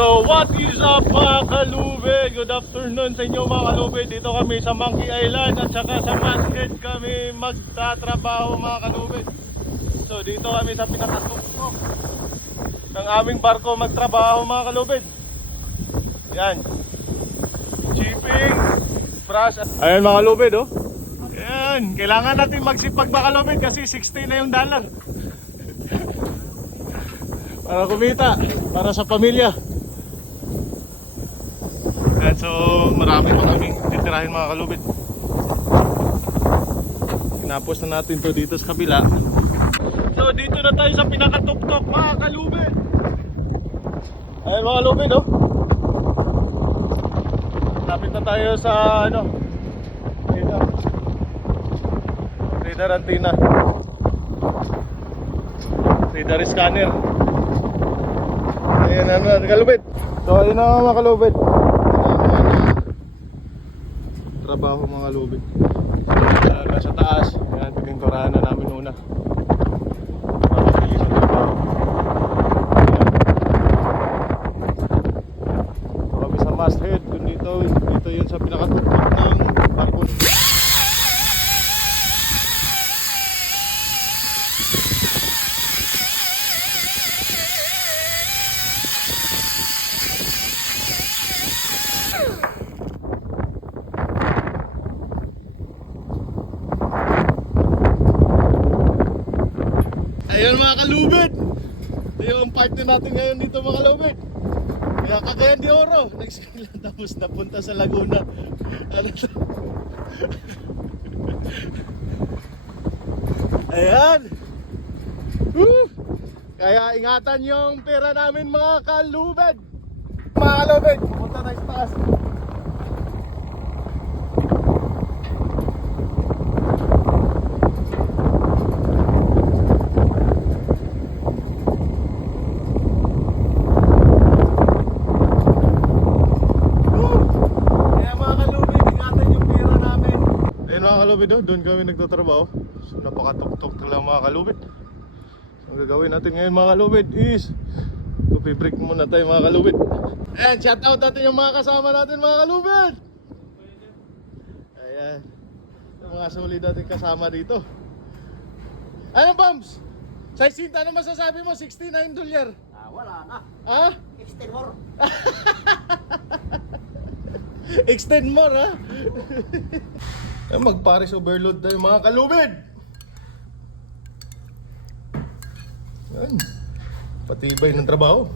So what is up mga kalube? Good afternoon sa inyo mga kalube. Dito kami sa Monkey Island at saka sa Mashead kami magtatrabaho mga kalube. So dito kami sa pinakatuktok ng aming barko magtrabaho mga kalube. Yan, shipping, brush. Ayan mga kalube, oh. Yan, kailangan natin magsipag mga kalube kasi 60 na yung dalang. Para kumita, para sa pamilya. At so marami pa kaming titirahin mga kalubid. Tinapos na natin to dito sa kabila. So dito na tayo sa pinakatuktok mga kalubid. Ayan mga kalubid, oh. Lapit na tayo sa ano, radar antenna, radar scanner. Ayan na kalubid. So ayun na mga kalubid, trabaho mga kalubid. Nasa taas, yan, pininturahan na namin una para mabilis ang trabaho. Kami sa masthead, kung dito yun sa pinakatuktok ng barko. Ayun mga kalubid, ito yung partner natin ngayon dito mga kalubid. Kaya Cagayan de Oro, tapos napunta sa Laguna. Ano to? Ayan. Kaya ingatan yung pera namin mga kalubid. Mga kalubid, pupunta tayo sa taas. Doon kami nagtatrabaho. So napakatuktok lang mga kalubid. Ang gagawin natin ngayon mga kalubid is coffee break muna tayo mga kalubid. And shout out natin yung mga kasama natin mga kalubid. Ayan, yung mga solid natin kasama dito. Ano Bams? Sa isinta, ano masasabi mo? $69 dolyar? Wala na. Ha? Extend more. Extend more ha? Mag-Paris overload tayo mga kalubid. Yan, patibay ng trabaho.